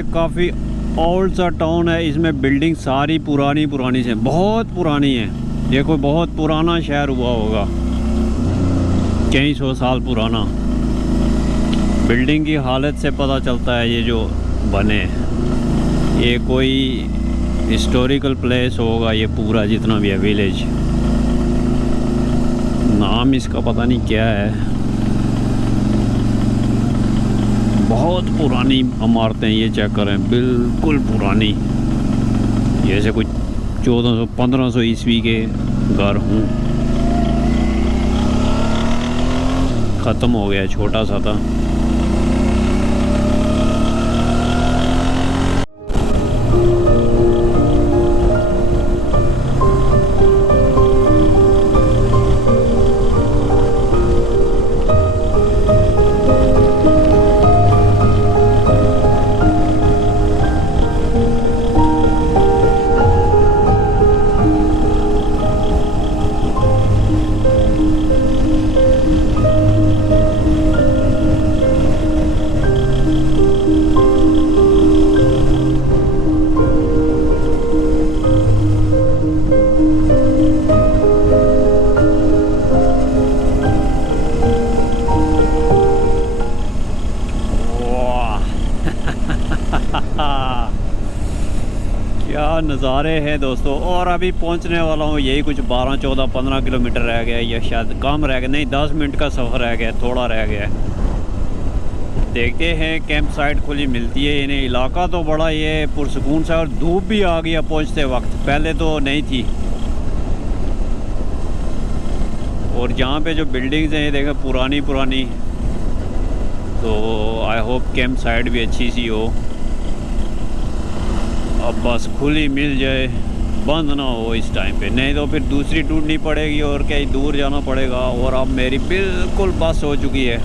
ये काफ़ी ओल्ड सा टाउन है। इसमें बिल्डिंग सारी पुरानी पुरानी से बहुत पुरानी है। ये कोई बहुत पुराना शहर हुआ होगा, कई 100 साल पुराना। बिल्डिंग की हालत से पता चलता है ये जो बने, ये कोई हिस्टोरिकल प्लेस होगा। ये पूरा जितना भी है विलेज, नाम इसका पता नहीं क्या है। बहुत पुरानी इमारतें ये चेक करें, बिल्कुल पुरानी, जैसे कुछ 1400-1500 ईस्वी के घर हूँ। ख़त्म हो गया, छोटा सा था। क्या नज़ारे हैं दोस्तों। और अभी पहुंचने वाला हूँ, यही कुछ 12, 14, 15 किलोमीटर रह गया, या शायद कम रह गया, नहीं 10 मिनट का सफ़र रह गया, थोड़ा रह गया। देखते हैं कैंप साइट खुली मिलती है। इन्हें इलाका तो बड़ा ये पुरसकून सा, और धूप भी आ गया पहुँचते वक्त, पहले तो नहीं थी। और जहाँ पे जो बिल्डिंग्स हैं ये देखें पुरानी पुरानी, तो आई होप कैंप साइट भी अच्छी सी हो। अब बस खुली मिल जाए, बंद ना हो इस टाइम पे, नहीं तो फिर दूसरी ढूंढनी पड़ेगी और कहीं दूर जाना पड़ेगा। और अब मेरी बिल्कुल बस हो चुकी है,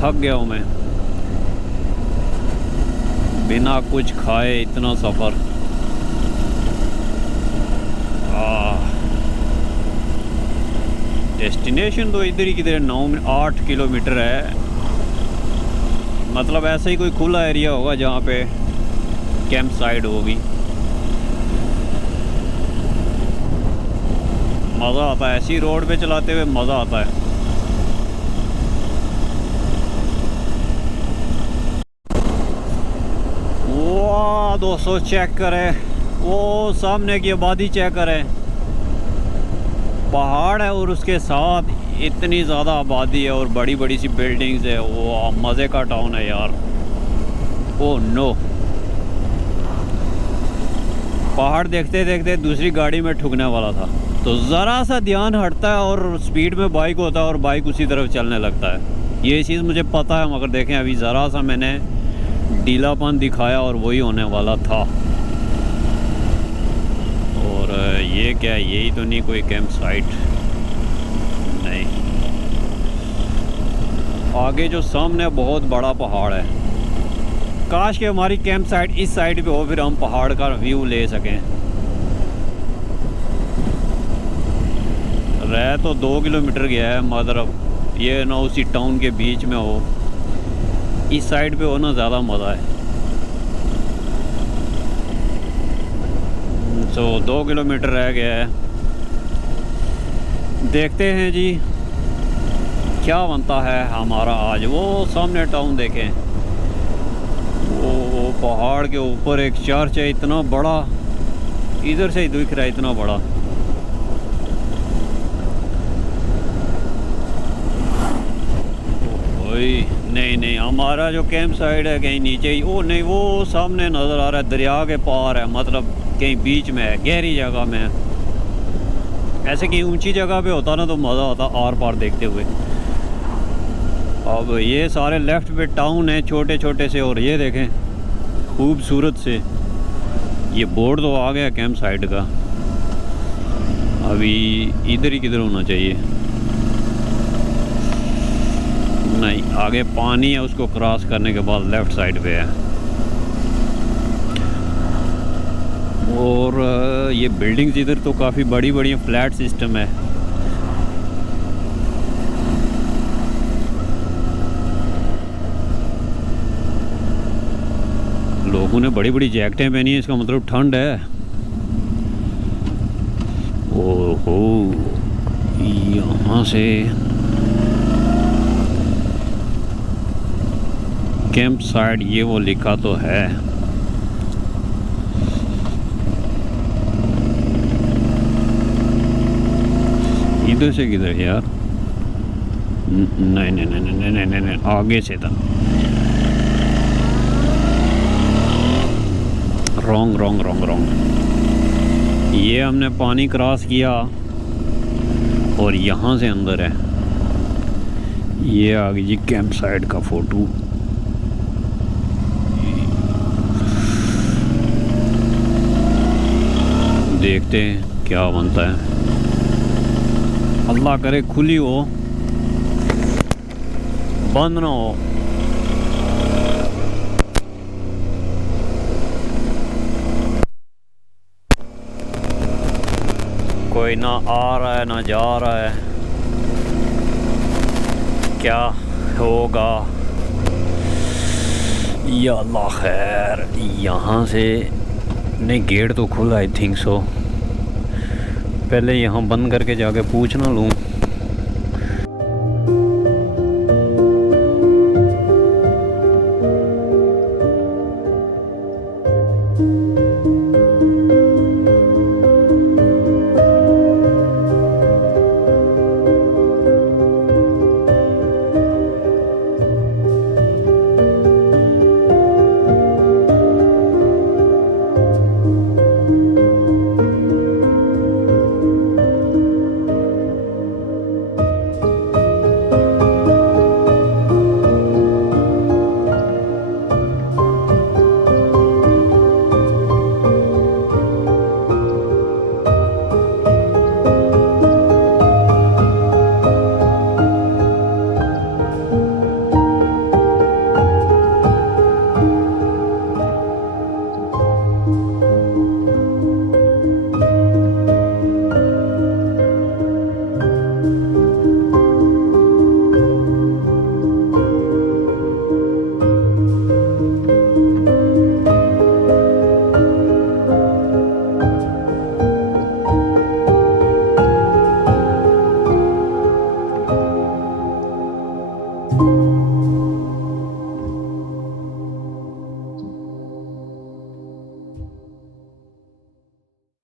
थक गया हूँ मैं, बिना कुछ खाए इतना सफ़र। डेस्टिनेशन तो इधर ही किधर 9-8 किलोमीटर है, मतलब ऐसा ही कोई खुला एरिया होगा जहाँ पे कैंप साइट होगी। मज़ा आता है ऐसी रोड पे चलाते हुए, मज़ा आता है। वाह दोस्तों चेक करें, वो सामने की आबादी चेक करें, पहाड़ है और उसके साथ इतनी ज़्यादा आबादी है और बड़ी बड़ी सी बिल्डिंग्स है। वो मज़े का टाउन है यार। ओह नो, पहाड़ देखते देखते दूसरी गाड़ी में ठुकने वाला था, तो ज़रा सा ध्यान हटता है और स्पीड में बाइक होता है और बाइक उसी तरफ चलने लगता है। ये चीज़ मुझे पता है, मगर देखें अभी ज़रा सा मैंने ढीलापन दिखाया और वही होने वाला था। और ये क्या है, यही तो नहीं कोई कैंप साइट, नहीं। आगे जो सामने बहुत बड़ा पहाड़ है, काश कि हमारी कैंप साइट इस साइड पे हो, फिर हम पहाड़ का व्यू ले सकें। रह तो 2 किलोमीटर गया है, मतलब ये ना उसी टाउन के बीच में हो, इस साइड पे हो ना, ज़्यादा मज़ा है। तो 2 किलोमीटर रह गया है, देखते हैं जी क्या बनता है हमारा आज। वो सामने टाउन देखें, वो पहाड़ के ऊपर एक चर्च है, इतना बड़ा, इधर से ही दिख रहा है इतना बड़ा। नहीं नहीं, हमारा जो कैंप साइड है कहीं नीचे ही। ओ नहीं, वो सामने नज़र आ रहा है, दरिया के पार है, मतलब कहीं बीच में है, गहरी जगह में है। ऐसे कहीं ऊंची जगह पे होता ना तो मज़ा आता आर पार देखते हुए। अब ये सारे लेफ़्ट पे टाउन है छोटे छोटे से, और ये देखें खूबसूरत से, ये बोर्ड तो आ गया कैंप साइट का। अभी इधर ही किधर होना चाहिए, नहीं, आगे पानी है, उसको क्रॉस करने के बाद लेफ़्ट साइड पे है। और ये बिल्डिंग्स इधर तो काफ़ी बड़ी बड़ी फ्लैट सिस्टम है। लोगों ने बड़ी बड़ी जैकेटें पहनी है, इसका मतलब ठंड है। ओहो, यहाँ से कैंप साइड ये वो लिखा तो है। इधर से किधर यार? नहीं नहीं नहीं नहीं नहीं नहीं नहीं, आगे से था। Wrong wrong wrong wrong. ये हमने पानी क्रॉस किया और यहाँ से अंदर है। ये आ गई जी कैंप साइड का फोटो। देखते हैं क्या बनता है। अल्लाह करे खुली हो, बंद ना हो। कोई ना आ रहा है ना जा रहा है, क्या होगा या अल्लाह खैर। यहाँ से नहीं, गेट तो खुला आई थिंक सो। पहले यहाँ बंद करके जाके पूछ ना लूँ।